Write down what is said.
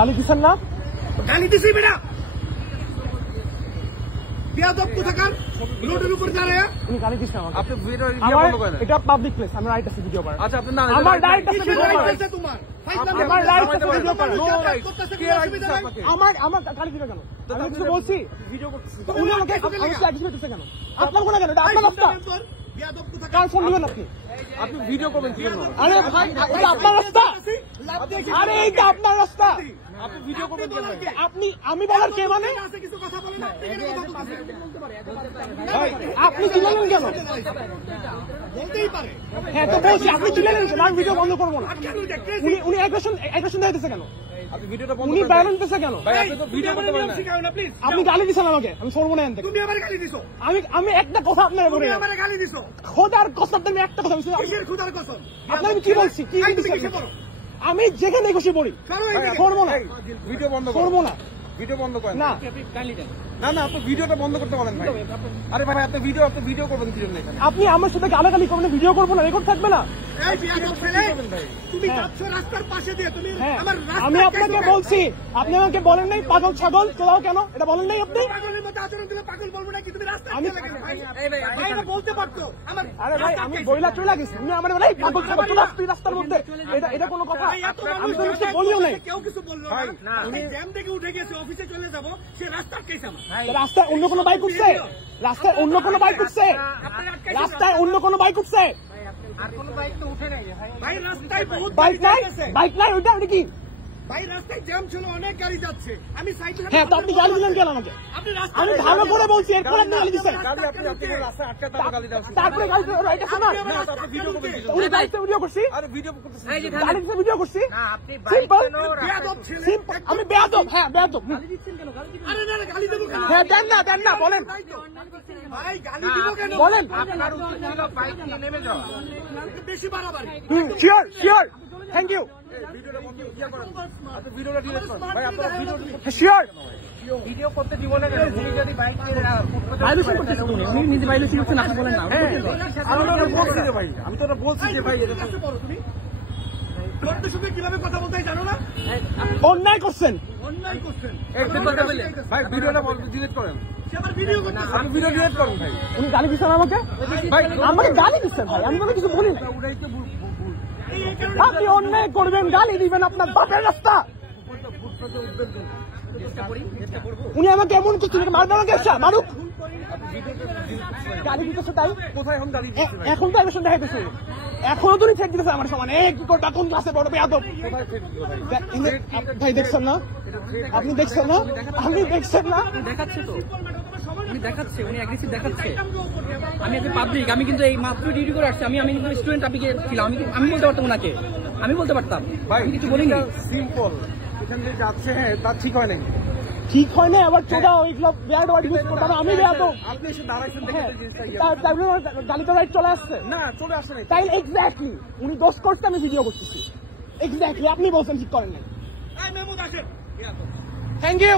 গালি দিচ্ছেন না? গালি দিছি বেটা বেয়াদব কোথাকার রোডের উপর দাঁড়ায় উনি গালি দিচ্ছেন আমাকে। আপনি ভিডিও আমার বন্ধ করেন। এটা পাবলিক প্লেস, আমার রাইট আছে ভিডিও করার। আচ্ছা আপনি না আমার রাইট আছে ভিডিও করার। আছে তোমার আমার রাইট আছে ভিডিও করার। নো রাইট কে রাইট দিছে আপনাকে? আমার গালি দিবে কেন? আমি কিছু বলছি? ভিডিও করতেছি উনি আমাকে অ্যাক্সেস দিতেছে কেন? আপনার মনে কেন? এটা আপনার রাস্তা। বেয়াদব কোথাকার কার ফোন দিবেন আপনি? আপনি ভিডিও করবেন কি জন্য? আরে ভাই এটা আপনার রাস্তা। আরে এইটা আপনার রাস্তা। আপনি ভিডিও করবেন কেন? আপনি আমি বলার কে মানে? আছে কিছু কথা বলেন আপনি কেন কথা বলতে ভাই আপনি চিল্লালেন কেন? বলতেই পারে হ্যাঁ তো বলছি আপনি চিল্লালেন কেন? আমি ভিডিও বন্ধ করবো না। কেন এটা ক্রেজি উনি অ্যাগ্রেশন দেখাইতেছে কেন? আপনি ভিডিওটা বন্ধ উনি করেন। ব্যান দিতেছে কেন? ভাই আপনি তো ভিডিও করতে পারেন না। শিখাও না প্লিজ আপনি গালি দিছেন আমাকে, আমি সরবো না এখান থেকে। তুমি আমার গালি দিছো আমি একটা কথা আপনার বলে তুমি আমার গালি দিছো খোদার কসম আমি একটা কথা বলছি। কিসের খোদার কসম আপনার আমি কি বলছি? কি এই তুমি দিছেন? কিসে পড়ো আমি যেখানে খুশি পড়ি, সরো এইদিকে করবো না, এই, ভিডিও বন্ধ করেন। করবো না। ভিডিও বন্ধ করেন। না না না আপনি ভিডিওটা বন্ধ করতে বলেন ভাই। আরে ভাই আপনি ভিডিও করবেন কি জন্য এখানে? আপনি আমার সাথে গালাগালি করবেন, ভিডিও করবো না, রেকর্ড থাকবে না। এই বেয়াদব ছেলে ভাই তুমি যাচ্ছ রাস্তার পাশে দিয়ে তুমি হ্যাঁ আমার রাস্তা আমি আপনাকে বলছি, আপনি আমাকে বলেন নাই পাগল ছাগল চলাও কেন, এটা বলেন নাই আপনি? পাগলের মতো আচরণ দিলে পাগল বলবো নাকি তুমি রাস্তা আমি- ভাই এটা বলতে পারতো আমার আরে ভাই আমি বইলা চলে গেছি, তুমি আমার বলে পাগল ছাগল চলে আসছি রাস্তার মধ্যে, এটা কোনো কথা? আমি তো কিছু বলিও নাই। কেউ কিছু বললো না আমি জ্যাম থেকে উঠে গেছি অফিসে চলে যাব সে রাস্তার কেস আমার রাস্তায় অন্য কোনো বাইক উঠছে? রাস্তায় অন্য কোনো বাইক উঠছে? রাস্তায় অন্য কোনো বাইক উঠছে? আর কোনো বাইক তো উঠে নাই ভাই রাস্তায় বহুত বাইক নাই, বাইক নাই, ওইটা কি? ভাই রাস্তায় জ্যাম ছিল অনেক গাড়ি যাচ্ছে আমি সাইকেল হ্যাঁ তো আপনি গালি দিলেন কেন আমাকে? আপনি রাস্তা আমি ভালো করে বলছি, এরপর আপনি গালি দিচ্ছেন। গালি আপনি রাস্তায় আটকাতে গালি দাও। তারপরে গালি রাইট আছে না? না আপনি ভিডিও করবেন কি জন্য? উনি গাড়িতে ভিডিও করছি, আরে ভিডিও করতেছেন। গালি দিতে ভিডিও করছি। না আপনি সিম্পল, বেয়াদব ছেলে সিম্পল। আমি বেয়াদব, হ্যাঁ বেয়াদব। আরে না গালি দেবো কেন হ্যাঁ দেন না বলেন, ভাই গালি দিব কেন বলেন। আপনার উচিত ছিল বাইক নিয়ে নেমে যাও বেশি বাড়াবাড়ি শিওর, থ্যাংক ইউ, ভিডিওটা বন্ধ কি করেন? আপনি ভিডিওটা ডিলিট করেন। ভাই আপনারা ভিডিও শিওর। ভিডিও করতে দিব না কেন তুমি যদি বাইক ভাইলেশন করতেছেন উনি, উনি নিজে ভাইলেশন করছেন, আপনি বলেন না। আমি তো বলছি যে ভাই, আমি তো বলছি যে ভাই এটা কাছে পড়ো তুমি করতে শুনে কিভাবে কথা বলতে হয় জানো না অন্যায় করছেন। অন্যায় করছেন ভাই ভিডিওটা ডিলিট করেন। সে আবার ভিডিও করতে আপনি ভিডিও ডিলিট করেন ভাই। উনি গালি দিচ্ছেন আমাকে, ভাই আমাকে গালি দিচ্ছেন ভাই, আমি কোনো কিছু বলি না। ওটাই তো ভুল। এই কারণে আপনি অন্যায় করবেন, গালি দিবেন, আপনার বাপের রাস্তা। উনি আমাকে এমন কিছু মারবে, আমাকে মারুক, গালি দিতেছে তাই কোথায় এখন গালি দিচ্ছেন ভাই? এখন তো অ্যাগ্রেশন দেখাইতেছে, এখনো তো ঠেক দিতেছে আমার সমানে। এক কোন ক্লাসে বড় বেয়াদব ভাই, দেখছেন না? আপনি দেখছেন না? আপনি দেখছেন না? দেখাচ্ছে তো, উনি দেখাচ্ছে, উনি অ্যাগ্রেসিভ দেখাচ্ছে। আমি একজন পাবলিক, আমি কিন্তু এই মাত্র ডিউটি করে আসছি, আমি কিন্তু স্টুডেন্ট, আপনি ছিলাম, আমি বলতে পারতাম ওনাকে, আমি বলতে পারতাম, ভাই আমি কিছু বলিনি। সিম্পল, এখান থেকে যাচ্ছে হ্যাঁ তা ঠিক হয় নাই। ঠিক হয় না, আবার চোদা ওইগুলো বেয়াদ ওয়ার্ড ইউজ করতে আমি বেয়াদব। আপনি এসে দাঁড়াইছেন দেখে তো জিনিসটা ইয়ে। তারপরে গালিটা রাইট চলে আসছে, না চলে আসে নাই। তাই এক্স্যাক্টলি উনি দোষ করতে আমি ভিডিও করতেছি, এক্স্যাক্টলি আপনি বলছেন ঠিক করেন নাই। এই মেহমুদ আসেন থ্যাংক ইউ।